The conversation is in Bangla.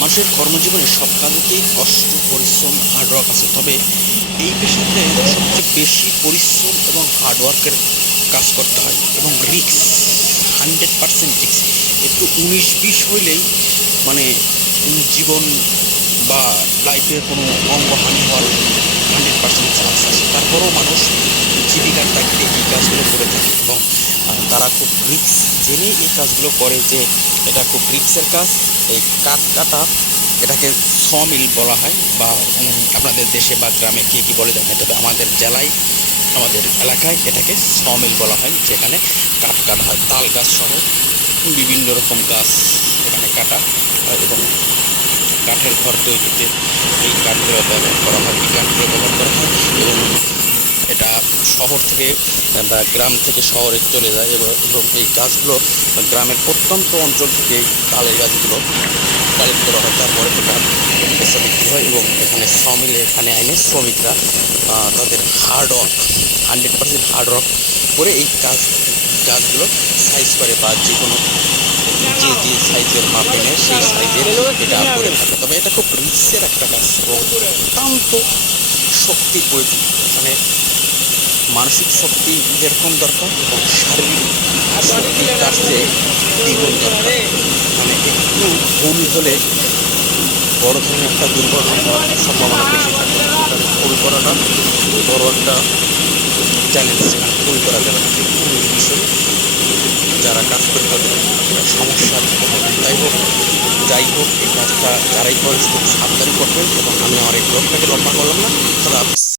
মানুষের কর্মজীবনে সব কাজেতেই কষ্ট, পরিশ্রম, হার্ডওয়ার্ক আছে। তবে এই পেশাতে সবচেয়ে বেশি পরিশ্রম এবং হার্ডওয়ার্কের কাজ করতে হয় এবং রিস্ক, 100% রিস্ক। একটু 19-20 হইলেই মানে জীবন বা লাইফের কোনো অঙ্গহানি হওয়ার 100% চান্স আছে। তারপরেও মানুষ জীবিকার তাগিদে এই কাজগুলো করে থাকে এবং তারা খুব রিস্ক জেনে এই কাজগুলো করে, যে এটা খুব রিস্কের কাজ। এই কাঠ কাটা, এটাকে সমিল বলা হয়, বা আপনাদের দেশে বা গ্রামে কে কী বলে জানি না, তবে আমাদের জেলায়, আমাদের এলাকায় এটাকে সমিল বলা হয়, যেখানে কাঠ কাটা হয়। তাল গাছ সহ বিভিন্ন রকম গাছ এখানে কাটা হয় এবং কাঠের ঘর তৈরিতে এই কাঠগুলো ব্যবহার করা হয়, এই কাঠগুলো ব্যবহার করা হয় এবং এটা শহর থেকে বা গ্রাম থেকে শহরে চলে যায় এবং এই গাছগুলো গ্রামের প্রত্যন্ত অঞ্চল থেকে এই তালের গাছগুলো কালেক্ট করা হয়। তারপরে এটা বেচা বিক্রি হয় এবং এখানে সমিলে এখানে আইনে শ্রমিকরা তাদের হার্ডওয়ার্ক, 100% হার্ডওয়ার্ক করে এই গাছগুলো সাইজ করে, বা যে কোনো যে যে সাইজের মাপে নেয় সেই সাইজের এটা করে থাকে। তবে এটা খুব রিস্কের একটা কাজ এবং অত্যন্ত শক্তির প্রয়োজন। এখানে মানসিক শক্তি যেরকম দরকার এবং শারীরিক শক্তি তার চেয়ে দ্বিগুণ দরকার। মানে একটু ভুল হলে বড় ধরনের একটা দুর্ঘটনা হওয়ার সম্ভাবনা বেশি থাকে। সেখানে ভুল করাটা বড় একটা চ্যালেঞ্জ, সেখানে ভুল করা যাবে না। একটু নির্বিষয়ে যারা কাজ করে তাদের সমস্যার যাই হোক এই কাজটা যারাই করেন খুব সাবধানে করবেন। এবং আমি আমার এই ব্লগটাকে লম্বা করলাম না, তারা